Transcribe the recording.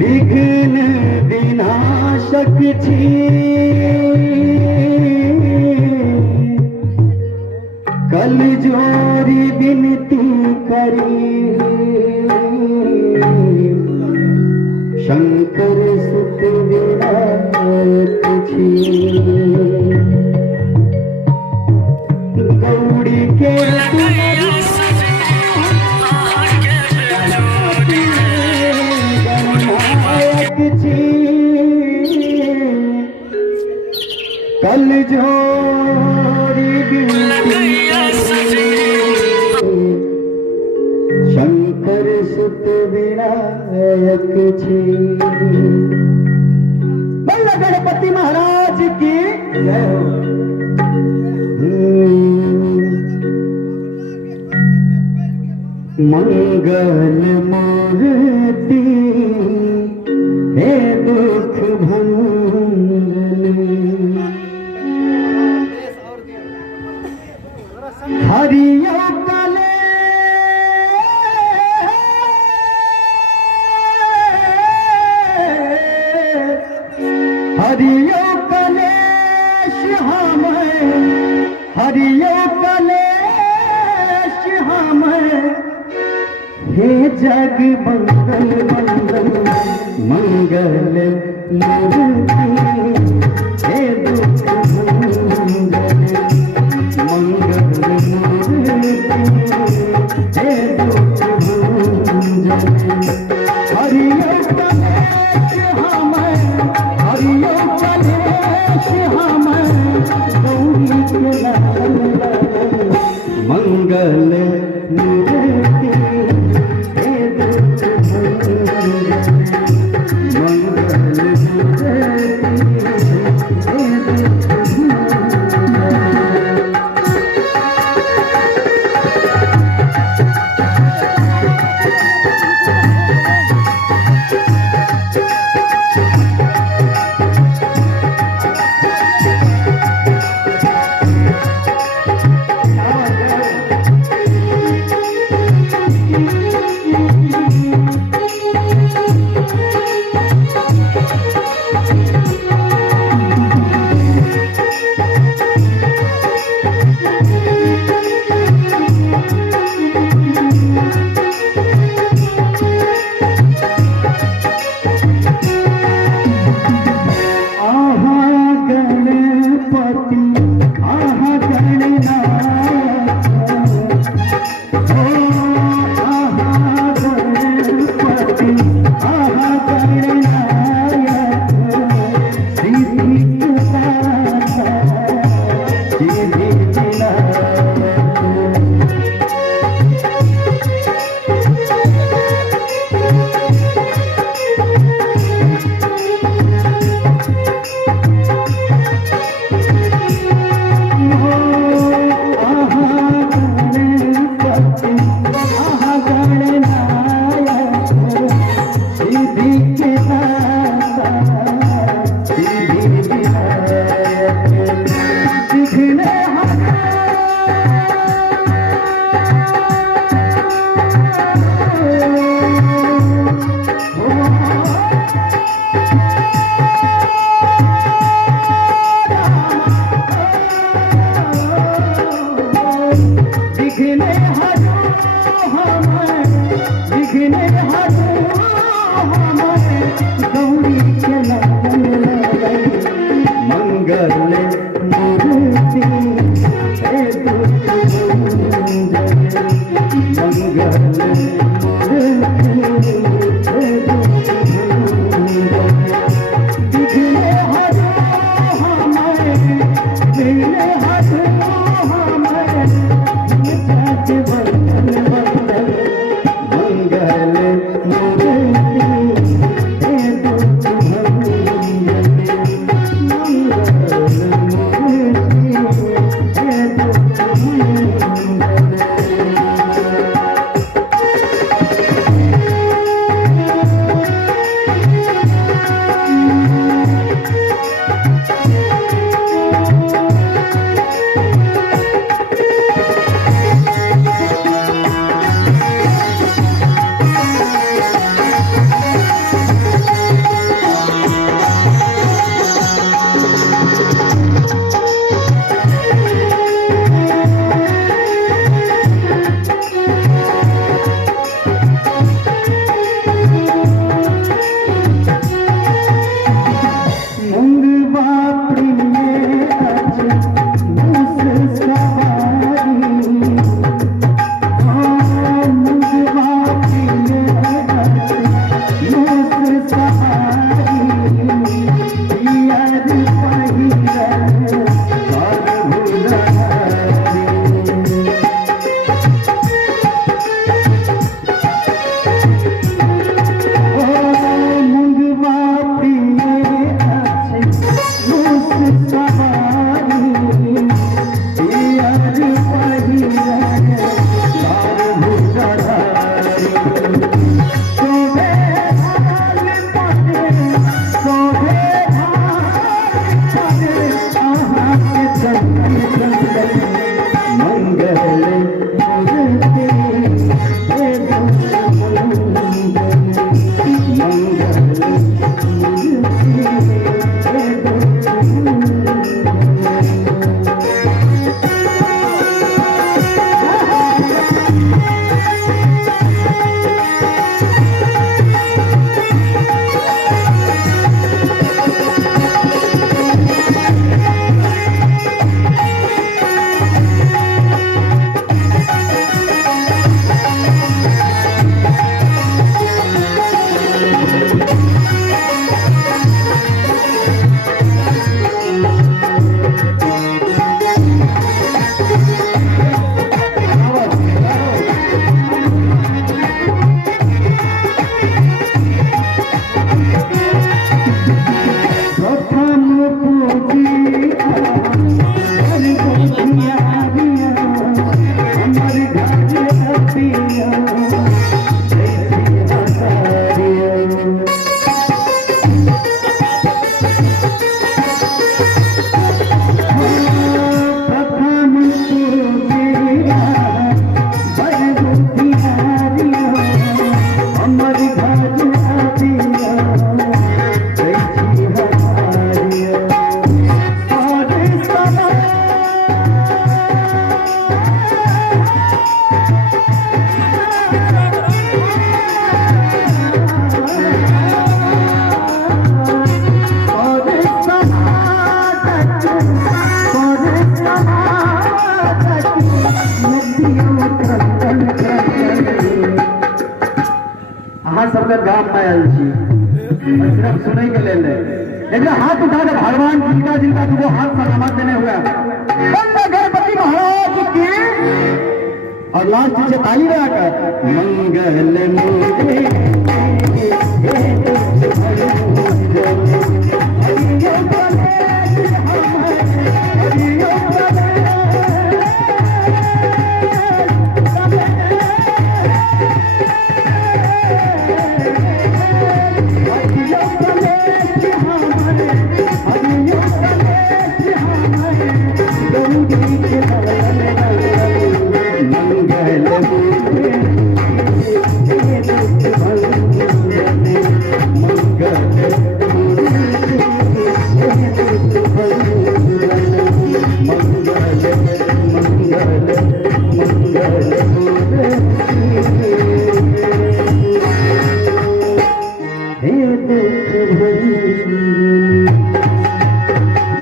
विघ्न विनाशक छी कल जोरी विनती करी शंकर सुत विराट छी गौड़ी के कल जोरी शंकर सुत विनायक छी। बोलो गणपति महाराज की जय हो। मंगल मूर्ति हे दुख भंजन हरियो कले हरियो कलेश हमें हरियो कलेश हमें हे जग मंगल मंगल मंगल मूर्ति हे दुख भंजन मंगल मूर्ति हे दुख भंजन हरियो कलेश हमें हरियो कलेश हमें गौरी के लाल मंगल मूर्ति हे दुख भंजन मंगल मूर्ति हे दुख अहाँ सबके गाम में आयल छी और सिर्फ सुनै के लेल एक हाथ उठा के भगवान जिनका जिनका तुमको हाथ सलामत देने हुए गणपति महाराज की और लास्ट से ताली लगाकर मंगल हे